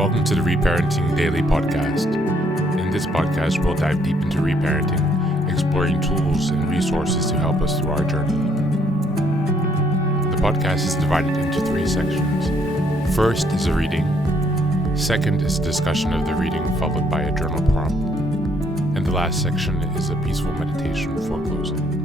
Welcome to the Reparenting Daily podcast. In this podcast, we'll dive deep into reparenting, exploring tools and resources to help us through our journey. The podcast is divided into 3 sections. First is a reading. Second is a discussion of the reading, followed by a journal prompt. And the last section is a peaceful meditation for closing.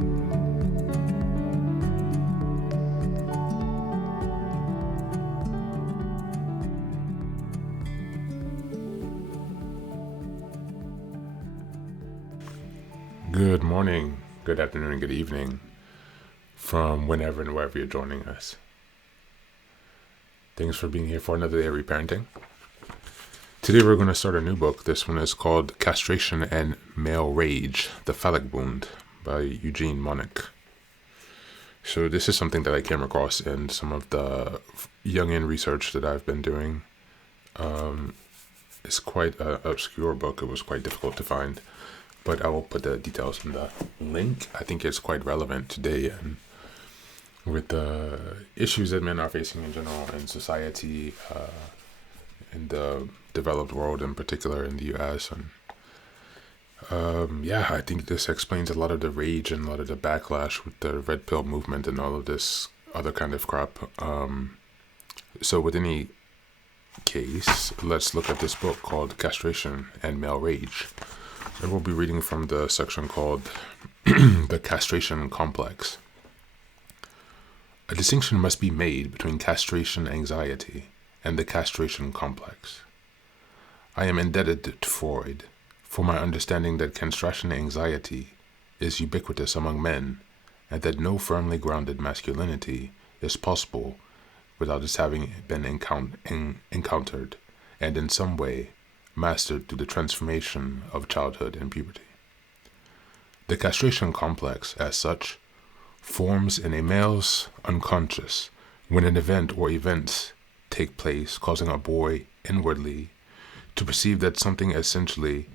Good morning, good afternoon, and good evening from whenever and wherever you're joining us. Thanks for being here for another day of reparenting. Today we're going to start a new book. This one is called Castration and Male Rage, The Phallic Wound by Eugene Monich. So this is something that I came across in some of the Jungian research that I've been doing. It's quite an obscure book. It was quite difficult to find. But I will put the details in the link. I think it's quite relevant today and with the issues that men are facing in general in society, in the developed world, in particular in the US. And I think this explains a lot of the rage and a lot of the backlash with the red pill movement and all of this other kind of crap. So with any case, let's look at this book called Castration and Male Rage. And we'll be reading from the section called The Castration Complex. A distinction must be made between castration anxiety and the castration complex. I am indebted to Freud for my understanding that castration anxiety is ubiquitous among men and that no firmly grounded masculinity is possible without its having been encountered and in some way mastered through the transformation of childhood and puberty. The castration complex, as such, forms in a male's unconscious when an event or events take place, causing a boy inwardly to perceive that something essentially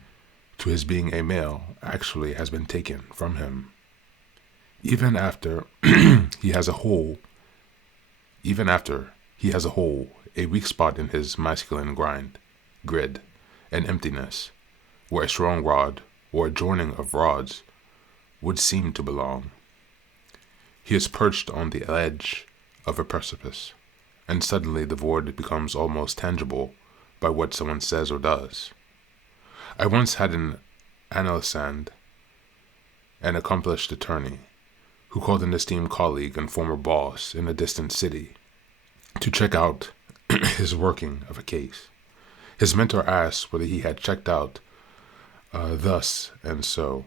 to his being a male actually has been taken from him. Even after he has a hole, a weak spot in his masculine grid, an emptiness, where a strong rod or a joining of rods would seem to belong. He is perched on the edge of a precipice, and suddenly the void becomes almost tangible by what someone says or does. I once had an analyst, an accomplished attorney, who called an esteemed colleague and former boss in a distant city to check out his working of a case. His mentor asked whether he had checked out thus and so,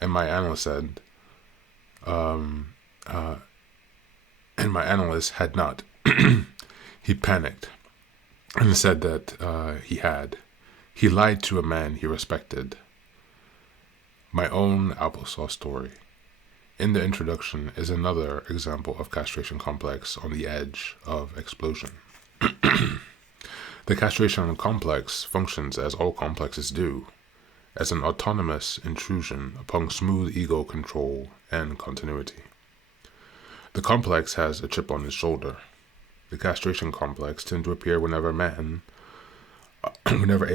and my analyst said, and my analyst had not. He panicked and said that he had. He lied to a man he respected. My own applesauce story. In the introduction is another example of castration complex on the edge of explosion. The castration complex functions, as all complexes do, as an autonomous intrusion upon smooth ego control and continuity. The complex has a chip on his shoulder. The castration complex tends to appear whenever a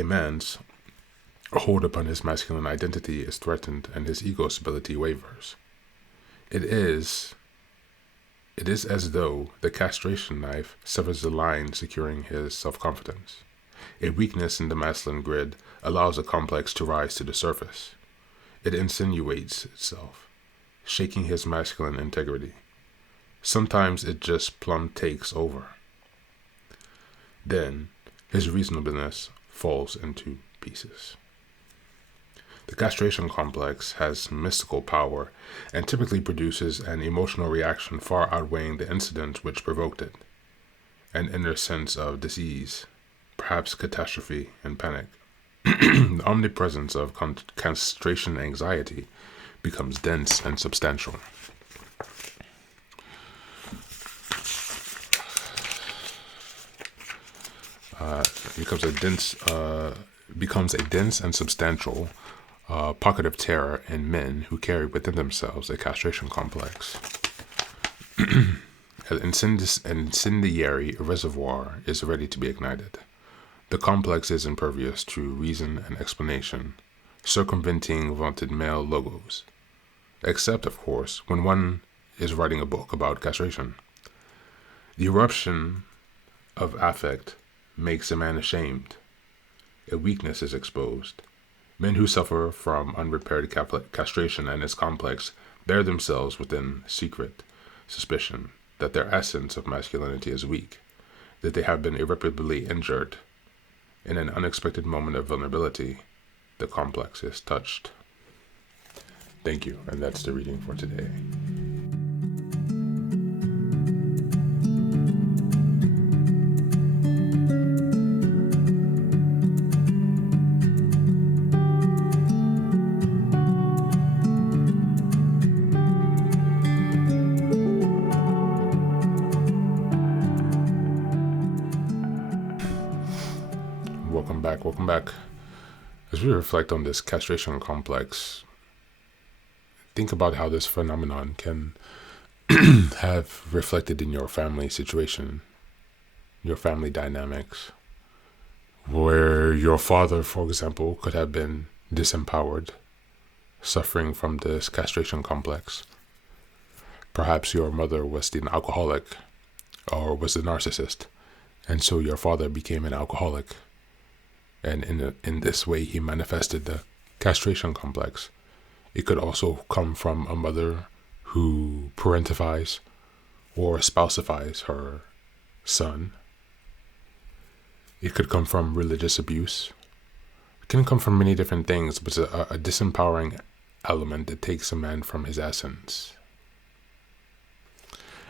man's hold upon his masculine identity is threatened and his ego stability wavers. It is as though the castration knife severs the line securing his self-confidence. A weakness in the masculine grid allows the complex to rise to the surface. It insinuates itself, shaking his masculine integrity. Sometimes it just plumb takes over. Then his reasonableness falls into pieces. The castration complex has mystical power and typically produces an emotional reaction far outweighing the incident which provoked it, an inner sense of disease, perhaps catastrophe and panic. The omnipresence of castration anxiety becomes dense and substantial. Becomes a dense and substantial pocket of terror in men who carry within themselves a castration complex. An incendiary reservoir is ready to be ignited. The complex is impervious to reason and explanation, circumventing vaunted male logos. Except, of course, when one is writing a book about castration. The eruption of affect makes a man ashamed. A weakness is exposed. Men who suffer from unrepaired castration and its complex bear themselves within secret suspicion that their essence of masculinity is weak, that they have been irreparably injured. In an unexpected moment of vulnerability, the complex is touched. Thank you, and that's the reading for today. Welcome back. As we reflect on this castration complex, think about how this phenomenon can have reflected in your family situation, your family dynamics, where your father, for example, could have been disempowered, suffering from this castration complex. Perhaps your mother was an alcoholic or was a narcissist, and so your father became an alcoholic. And in this way, he manifested the castration complex. It could also come from a mother who parentifies or spousifies her son. It could come from religious abuse. It can come from many different things, but it's a disempowering element that takes a man from his essence.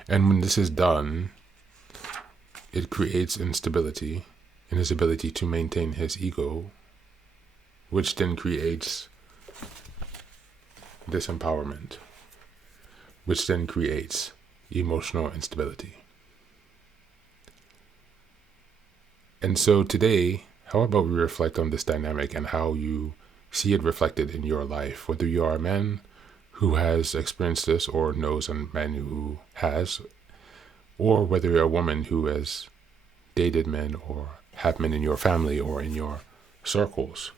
And when this is done, it creates instability in his ability to maintain his ego, which then creates disempowerment, which then creates emotional instability. And so today, how about we reflect on this dynamic and how you see it reflected in your life, whether you are a man who has experienced this or knows a man who has, or whether you're a woman who has dated men or have men in your family or in your circles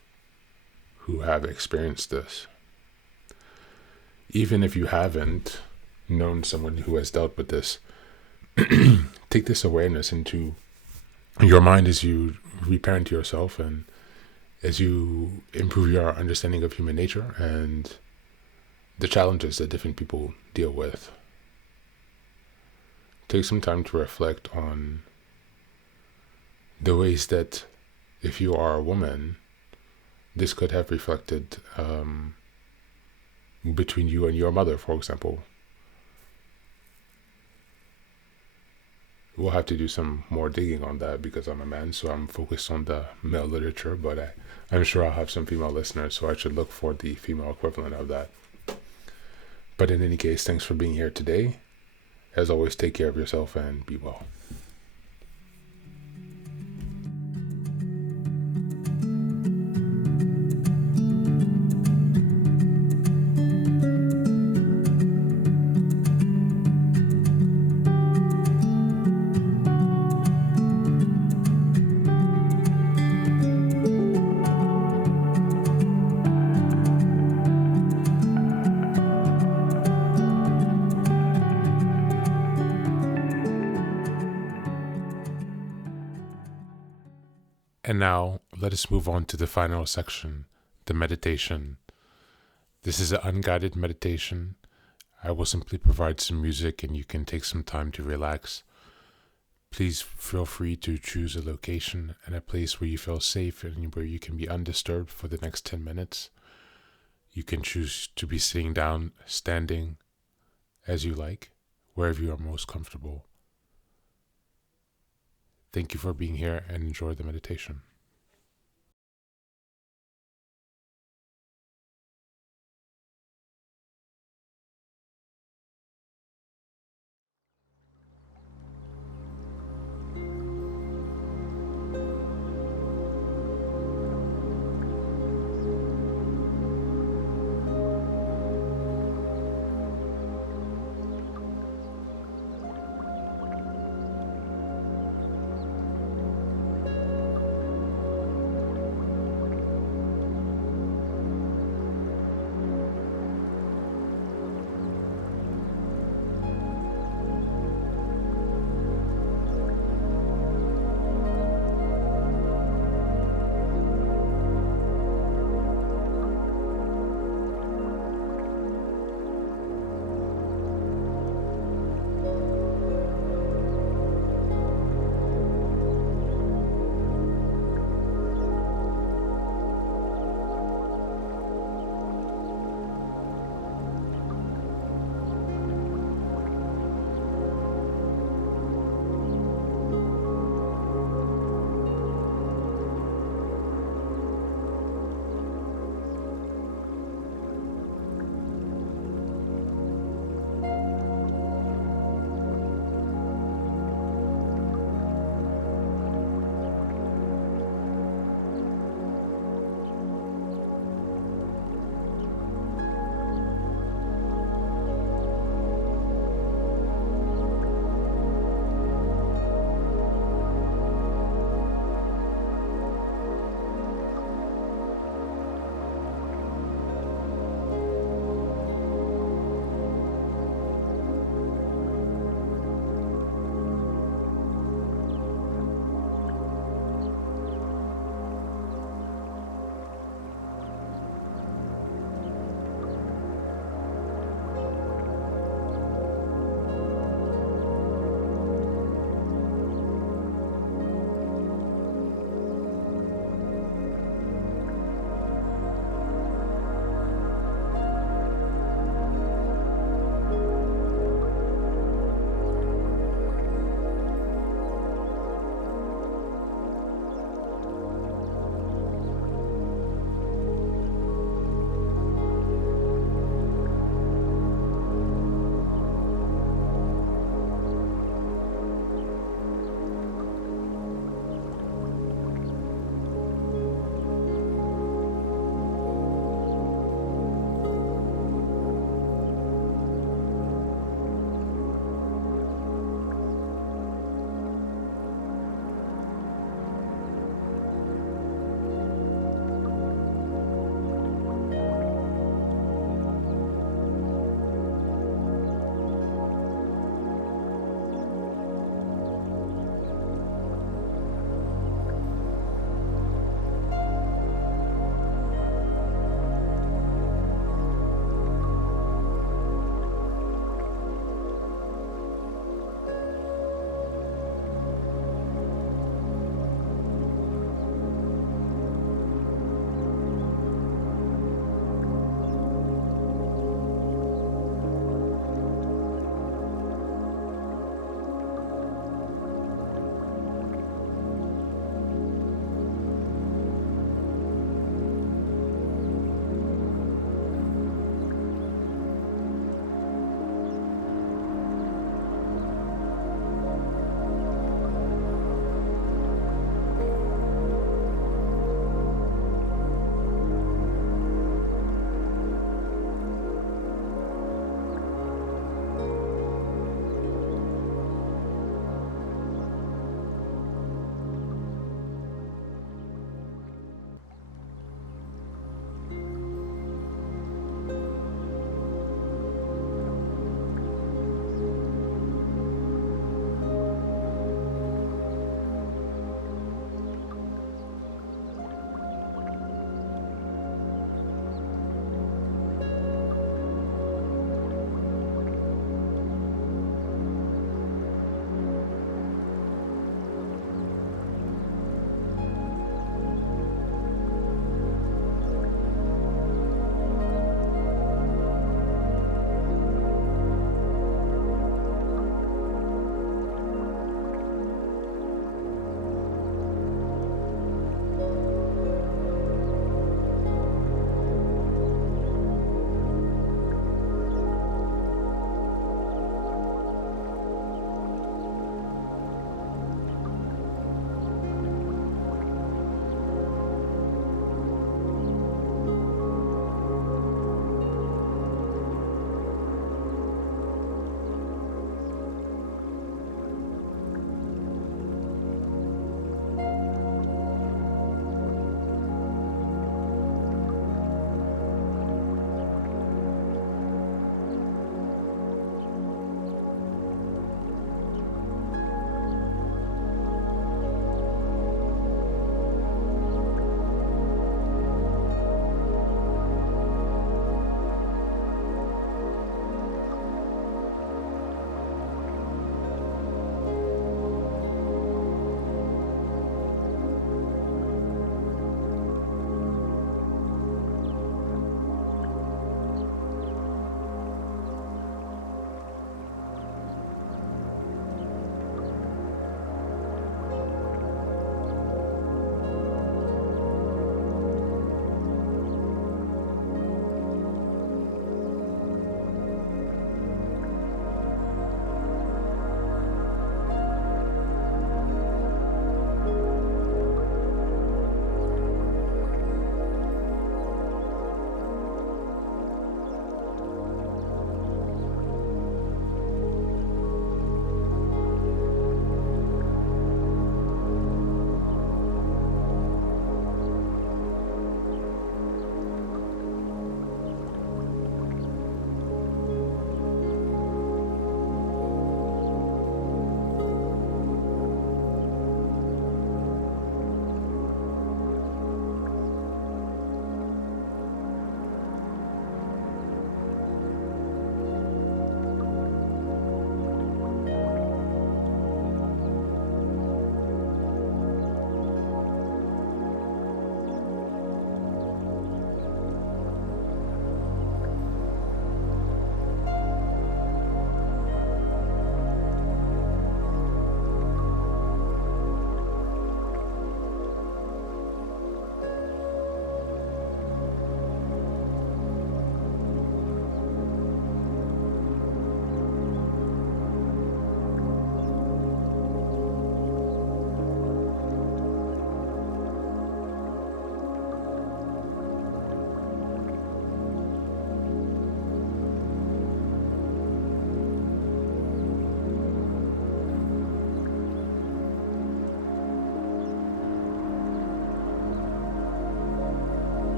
who have experienced this. Even if you haven't known someone who has dealt with this, take this awareness into your mind as you reparent yourself and as you improve your understanding of human nature and the challenges that different people deal with. Take some time to reflect on the ways that if you are a woman, this could have reflected between you and your mother, for example. We'll have to do some more digging on that because I'm a man, so I'm focused on the male literature, but I'm sure I'll have some female listeners, so I should look for the female equivalent of that. But in any case, thanks for being here today. As always, take care of yourself and be well. And now, let us move on to the final section, the meditation. This is an unguided meditation. I will simply provide some music and you can take some time to relax. Please feel free to choose a location and a place where you feel safe and where you can be undisturbed for the next 10 minutes. You can choose to be sitting down, standing, as you like, wherever you are most comfortable. Thank you for being here and enjoy the meditation.